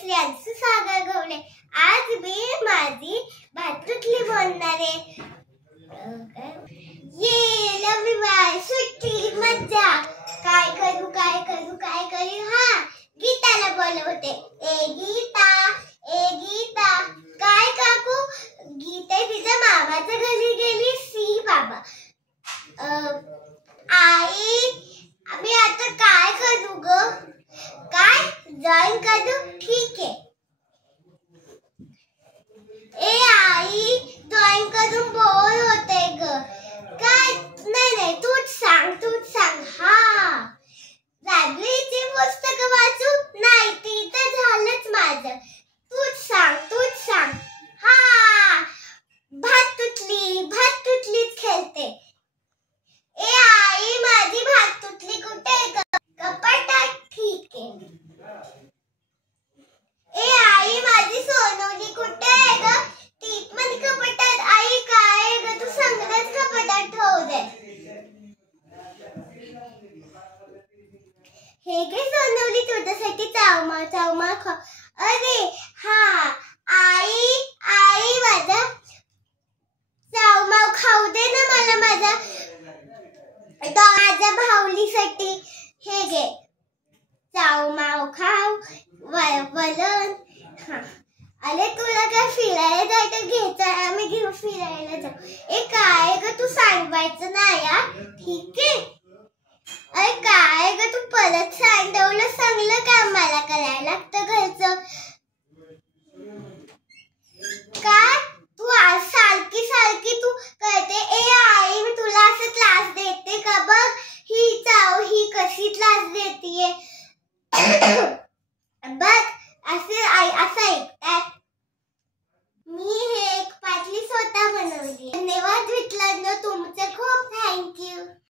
श्रेयांशू सागर गवळे. आज मी माझी भातुकली बोलणार आहे. ये रविवार सुट्टी मज्जा, काय करू काय करू काय करू. हा, गीताला बोलवते. ए गीता काय काकू. गीता तिच्या मामाच्या घरी गेली. सी बाबा. आई मी आता काय करू ग. काय जॉईन करू. ठीक आहे. ए आई जॉईन करून बोर होते ग. काय नाही तूच सांग. हा, लायब्ररीची पुस्तक वाचू. नाही ती तर झालंच माझं. तूच सांग. हा, भातुकलीच खेळते. ए आई माझी भातुकली कुठे आहे. कपाटात. ठीक आहे. ए आई माझी सोनवली कुठे आहे ग. ती पण कपाटात. आई काय ग तू सगळंच कपाटात ठेवू दे. हे घे सोनवली तुझ्यासाठी चावमा खा. अरे हा, आई माझा चावमा खाऊ दे ना मला. माझ्या भावलीसाठी हे घे चावमाव खाऊ. वलन. अरे तुला काय फिरायला जायचं घ्यायचं. आम्ही घेऊ फिरायला जाऊ. ए काय ग तू सांगवायचं नाही या. ठीक आहे. अरे काय ग तू परत सांडवलं. चांगलं काम मला करायला लागतं घरचं. काय तू आज सारखी तू करते. ए आई मी तुला असं त्रास देते का बघ. ही कशी त्रास देतीये.